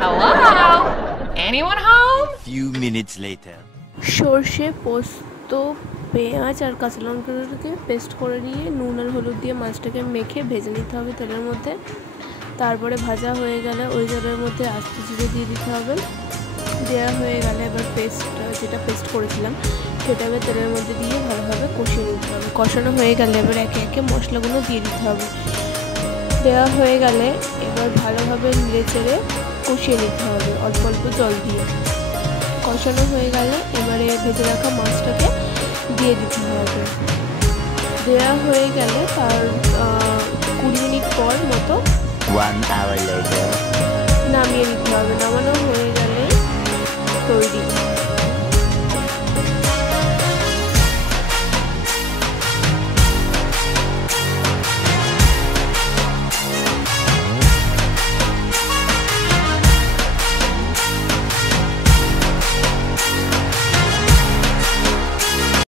Hello? Anyone home? Few minutes later. সর্ষে পোস্ত পেঁয়াজ আর কাঁচা লঙ্কাটাকে পেস্ট করে নিয়ে নুন আর হলুদ দিয়ে মাছটাকে মেখে ভেজে নিতে হবে তেলের মধ্যে। তারপরে ভাজা হয়ে গেলে ওই তেলের মধ্যে আস্ত জিরে দিয়ে দিতে হবে। দেওয়া হয়ে গেলে এবার যেটা পেস্ট করেছিলাম সেটা এবার তেলের মধ্যে দিয়ে ভালোভাবে কষিয়ে নিতে হবে। কষানো হয়ে গেলে এবার একে একে মশলাগুলো দিয়ে দিতে হবে। দেওয়া হয়ে গেলে এবার ভালোভাবে নেড়ে চেড়ে কষিয়ে নিতে হবে অল্প অল্প জল দিয়ে। কষানো হয়ে গেলে এবারে ভেজে রাখা মাছটাকে দিয়ে দিতে হবে। দেওয়া হয়ে গেলে তার 20 মিনিট পর মতো 1 hour later. নামিয়ে নিতে হবে। নামানো হয়ে গেলে তৈরি।